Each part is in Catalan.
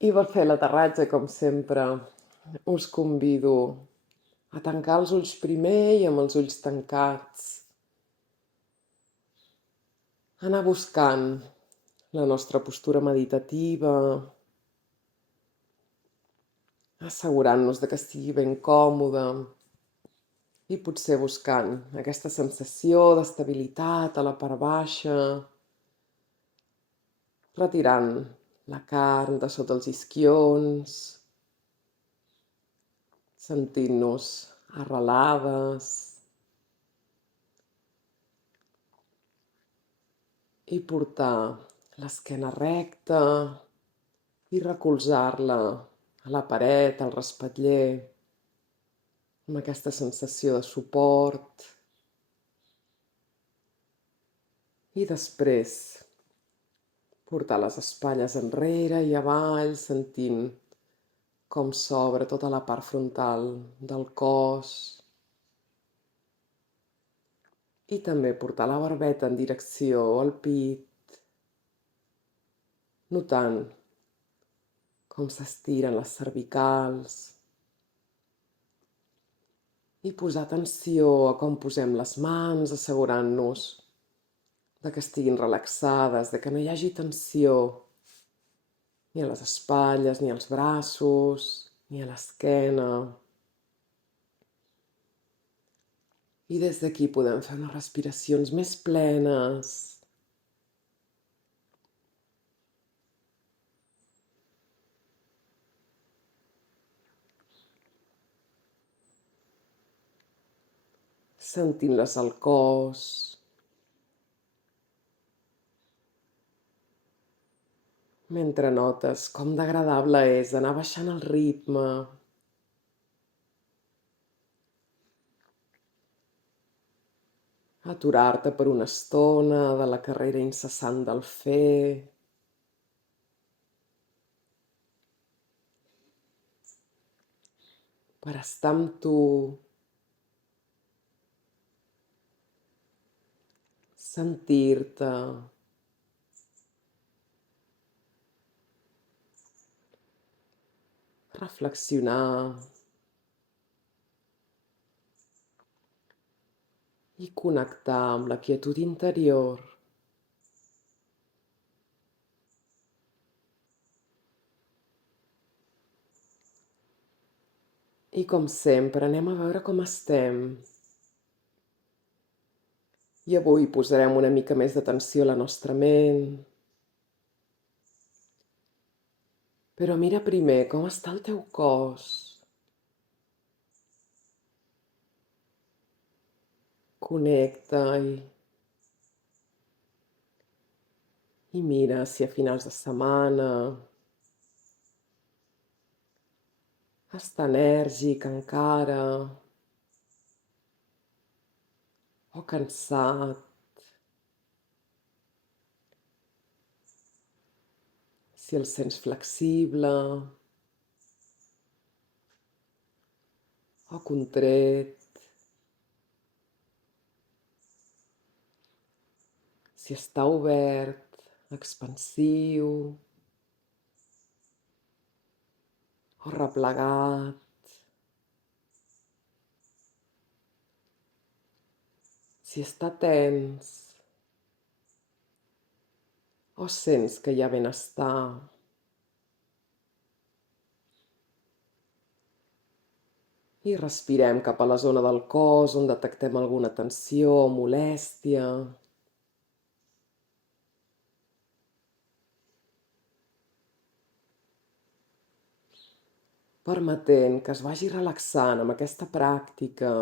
I per fer l'aterratge, com sempre, us convido a tancar els ulls primer i amb els ulls tancats anar buscant la nostra postura meditativa, assegurant-nos de que estigui ben còmode i potser buscant aquesta sensació d'estabilitat a la part baixa, retirant la carn de sota els isquions, sentint-nos arrelades i portar l'esquena recta i recolzar-la a la paret, al respatller, amb aquesta sensació de suport. I després portar les espatlles enrere i avall, sentint com s'obre tota la part frontal del cos. I també portar la barbeta en direcció al pit, notant com s'estiren les cervicals i posar atenció a com posem les mans, assegurant-nos de que estiguin relaxades, de que no hi hagi tensió ni a les espatlles, ni als braços, ni a l'esquena. I des d'aquí podem fer unes respiracions més plenes. Sentint-les al cos. Mentre notes com d'agradable és anar baixant el ritme. Aturar-te per una estona de la carrera incessant del fer. Per estar amb tu. Sentir-te. Reflexionar. I connectar amb la quietud interior. I com sempre anem a veure com estem. I avui posarem una mica més d'atenció a la nostra ment. Però mira primer com està el teu cos. Connecta i mira si a finals de setmana està enèrgic encara o cansat. Si el sents flexible o contret. Si està obert, expansiu o replegat. Si està tens o sents que hi ha benestar. I respirem cap a la zona del cos on detectem alguna tensió o molèstia. Permetent que es vagi relaxant amb aquesta pràctica.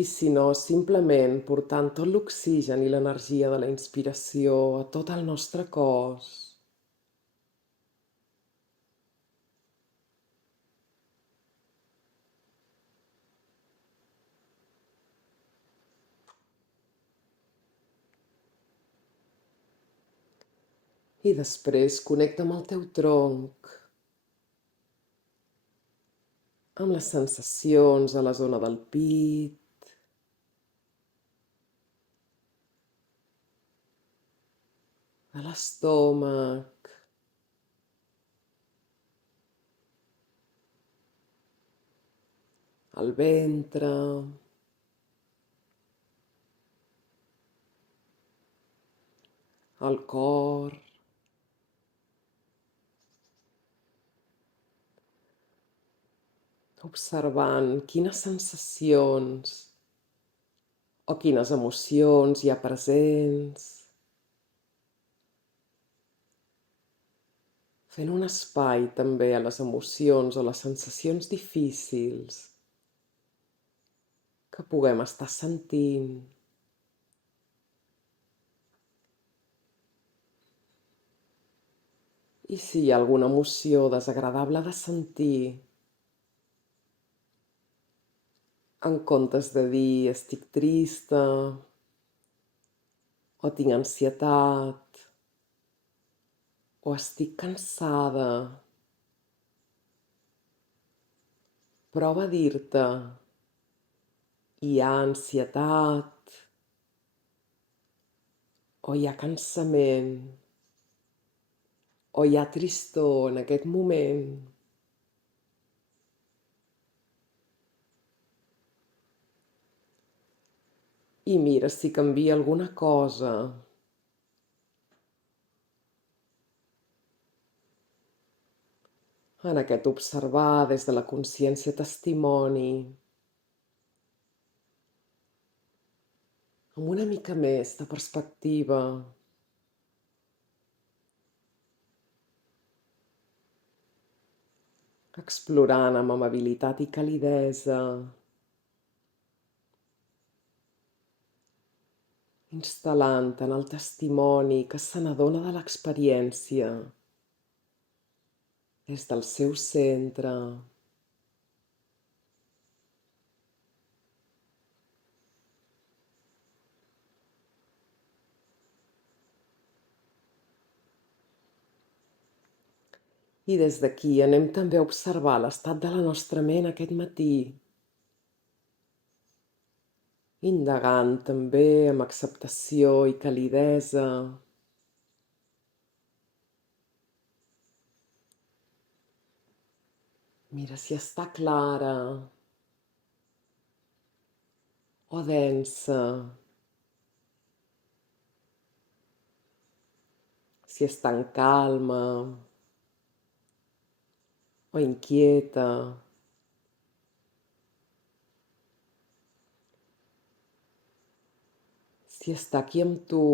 I si no, simplement portant tot l'oxigen i l'energia de la inspiració a tot el nostre cos. I després connecta amb el teu tronc, amb les sensacions a la zona del pit, de l'estómac, el ventre, el cor, observant quines sensacions o quines emocions hi ha presents, fent un espai també a les emocions o les sensacions difícils que puguem estar sentint. I si hi ha alguna emoció desagradable de sentir, en comptes de dir estic trista o tinc ansietat o estic cansada, prova a dir-te hi ha ansietat o hi ha cansament o hi ha tristor en aquest moment. I mira si canvia alguna cosa. En aquest observar des de la consciència testimoni, amb una mica més de perspectiva, explorant amb amabilitat i calidesa, instal·lant en el testimoni que se n'adona de l'experiència des del seu centre. I des d'aquí anem també a observar l'estat de la nostra ment aquest matí, indagant també amb acceptació i calidesa. Mira si està clara o densa, si està en calma o inquieta. Si està aquí amb tu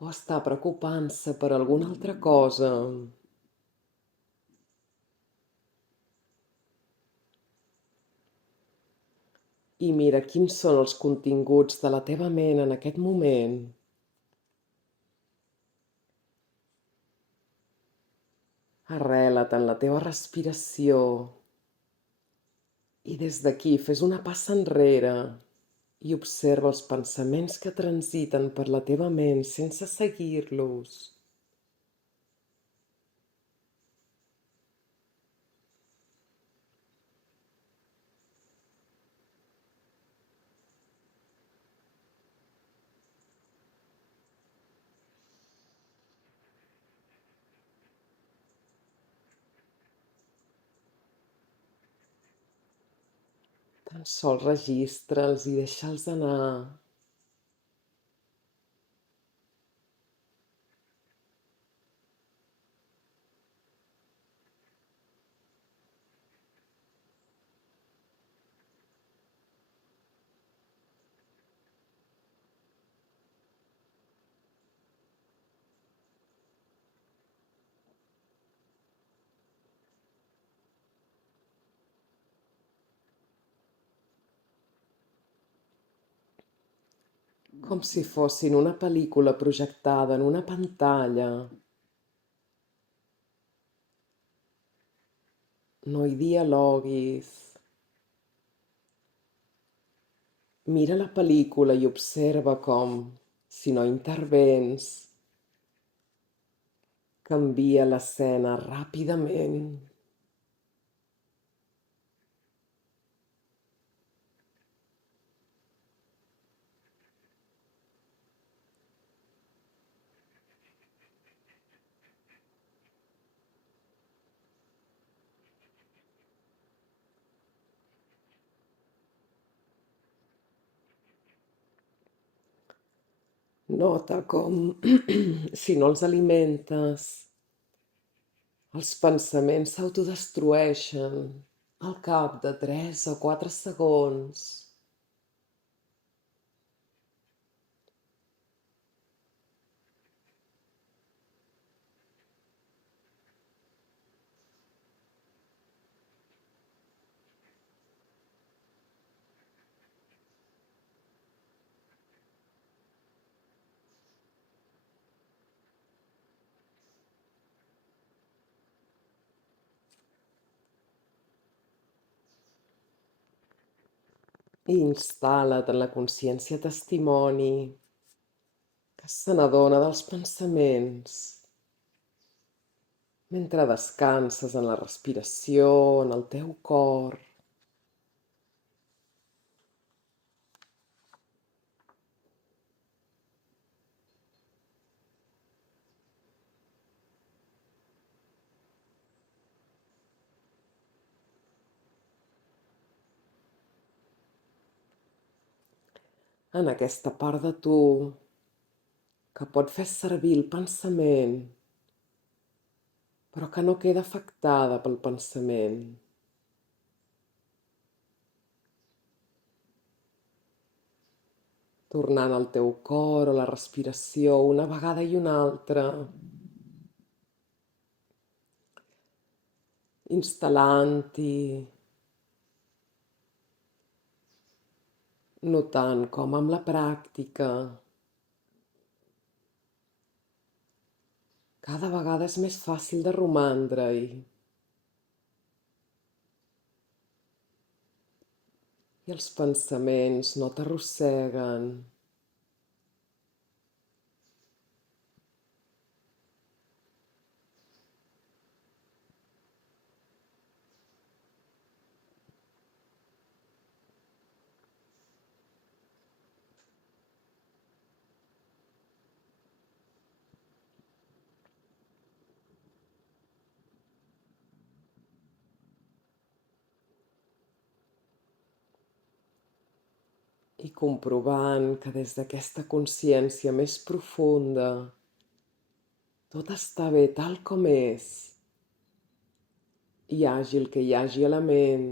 o està preocupant-se per alguna altra cosa. I mira quins són els continguts de la teva ment en aquest moment. Arrela't en la teva respiració i des d'aquí fes una passa enrere i observa els pensaments que transiten per la teva ment sense seguir-los. Tan sols registra'ls i deixa'ls anar. Com si fossin una pel·lícula projectada en una pantalla. No hi dialoguis. Mira la pel·lícula i observa com, si no intervens, canvia l'escena ràpidament. Nota com, si no els alimentes, els pensaments s'autodestrueixen al cap de 3 o 4 segons. I instal·la't en la consciència testimoni que se n'adona dels pensaments mentre descanses en la respiració, en el teu cor. En aquesta part de tu que pot fer servir el pensament, però que no queda afectada pel pensament. Tornant al teu cor o la respiració una vegada i una altra, instal·lant-hi, notant com amb la pràctica cada vegada és més fàcil de romandre-hi i els pensaments no t'arrosseguen. I comprovant que des d'aquesta consciència més profunda tot està bé tal com és, hi hagi el que hi hagi a la ment,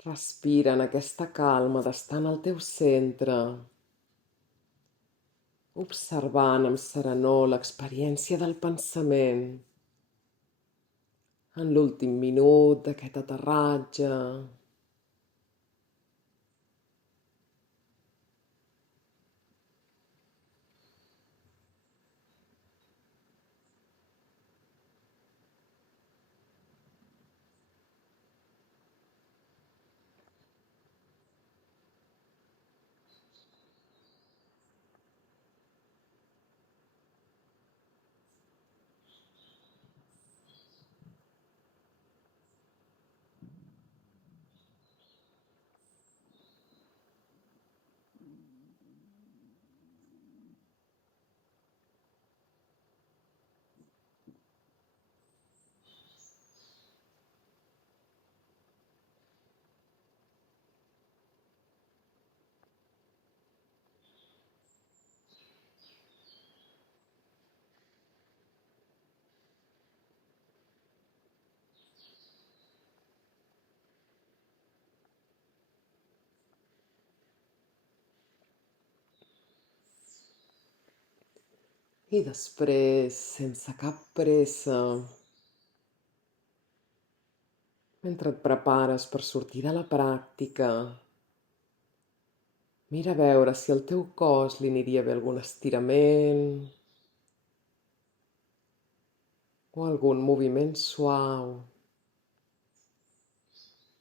respira en aquesta calma d'estar en el teu centre, observant amb serenor l'experiència del pensament en l'últim minut d'aquest aterratge. I després, sense cap pressa, mentre et prepares per sortir de la pràctica, mira a veure si al teu cos li aniria bé algun estirament o algun moviment suau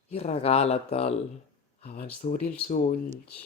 i regala-te'l abans d'obrir els ulls.